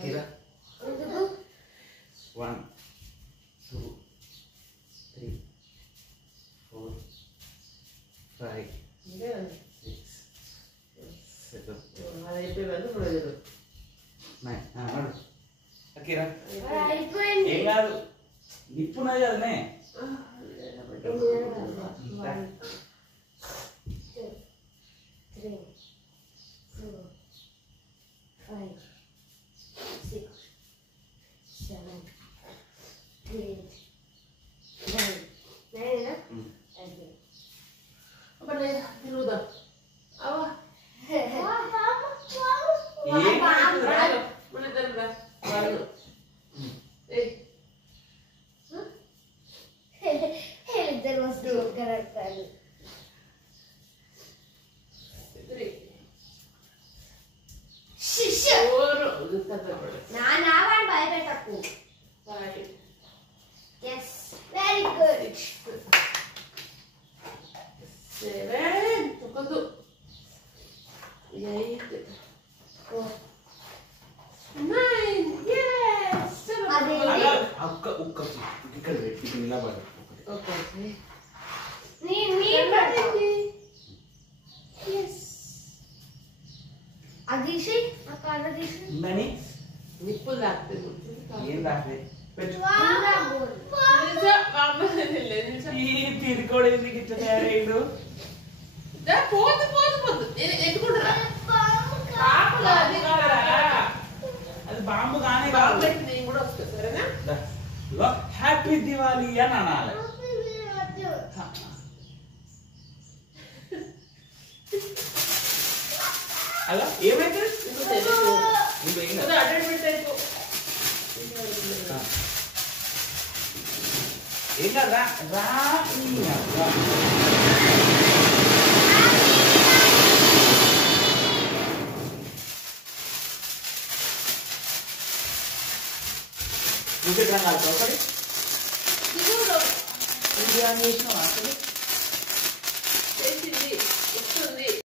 Kira 1 2 3 4 5 6 7 9 Kira ఏం కాదు నిప్పున్నది కదనే 1 2 3 4 5 6 7 8 9 9 apa nih dulu dah apa mana tadi dah baru terus dulu karakter Naan భయపెట్టకు. Yes, very good. 7 తొక్కదు 8 9 yes అదే అక్క ఇక్కడ పెట్టి నిలబడు ఓకే నీ పడండి yes అదిషి అక్కడ అదిషి నని నిప్పులు లాక్తే ఏం లాక్తే పెట్టు నిజ బాబా నిజ ఈ తిరుకోడు ఎందుకు ఇట్లా తయారైండు దా పోదు ఎందుకుంటరా బాంబు అది కాదురా అది బాంబు గానే బాంబు పెట్టి నేను కూడా వస్తా సరేనా దా హ్యాపీ దివాళీ అని అనాలి అలా ఏమైతే ఏం కదా రా క్రికెట్ రంగాలతో ఒకటి బిర్యానీ చేసినావా అసలు